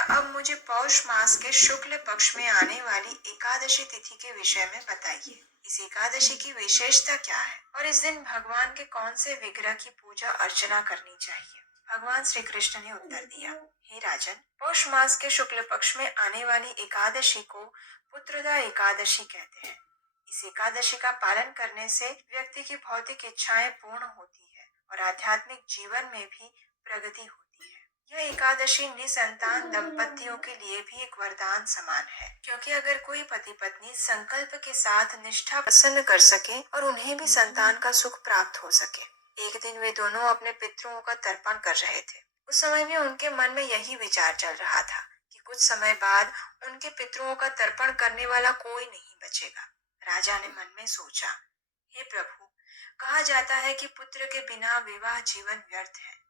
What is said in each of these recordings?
अब मुझे पौष मास के शुक्ल पक्ष में आने वाली एकादशी तिथि के विषय में बताइए। इस एकादशी की विशेषता क्या है और इस दिन भगवान के कौन से विग्रह की पूजा अर्चना करनी चाहिए? भगवान श्री कृष्ण ने उत्तर दिया, हे राजन, पौष मास के शुक्ल पक्ष में आने वाली एकादशी को पुत्रदा एकादशी कहते हैं। इस एकादशी का पालन करने से व्यक्ति की भौतिक इच्छाएं पूर्ण होती है और आध्यात्मिक जीवन में भी प्रगति होती है। यह एकादशी निसंतान दंपतियों के लिए भी एक वरदान समान है, क्योंकि अगर कोई पति पत्नी संकल्प के साथ निष्ठा प्रसन्न कर सके और उन्हें भी संतान का सुख प्राप्त हो सके। एक दिन वे दोनों अपने पितरों का तर्पण कर रहे थे। उस समय भी उनके मन में यही विचार चल रहा था कि कुछ समय बाद उनके पितरों का तर्पण करने वाला कोई नहीं बचेगा। राजा ने मन में सोचा, हे प्रभु, कहा जाता है कि पुत्र के बिना विवाह जीवन व्यर्थ है।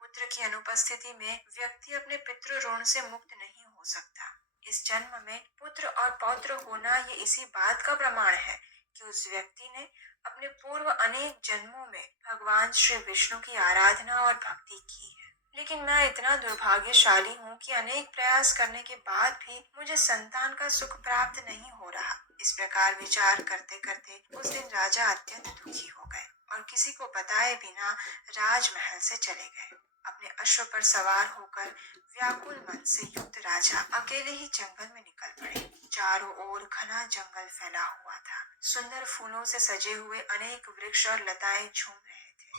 पुत्र की अनुपस्थिति में व्यक्ति अपने पितृ ऋण से मुक्त नहीं हो सकता। इस जन्म में पुत्र और पौत्र होना ये इसी बात का प्रमाण है कि उस व्यक्ति ने अपने पूर्व अनेक जन्मों में भगवान श्री विष्णु की आराधना और भक्ति की है। लेकिन मैं इतना दुर्भाग्यशाली हूँ कि अनेक प्रयास करने के बाद भी मुझे संतान का सुख प्राप्त नहीं हो रहा। इस प्रकार विचार करते करते उस दिन राजा अत्यंत दुखी हो गए और किसी को बताए बिना राजमहल से चले गए। अपने अश्व पर सवार होकर व्याकुल मन से युक्त राजा अकेले ही जंगल में निकल पड़े। चारों ओर घना जंगल फैला हुआ था। सुंदर फूलों से सजे हुए अनेक वृक्ष और लताएं झूम रहे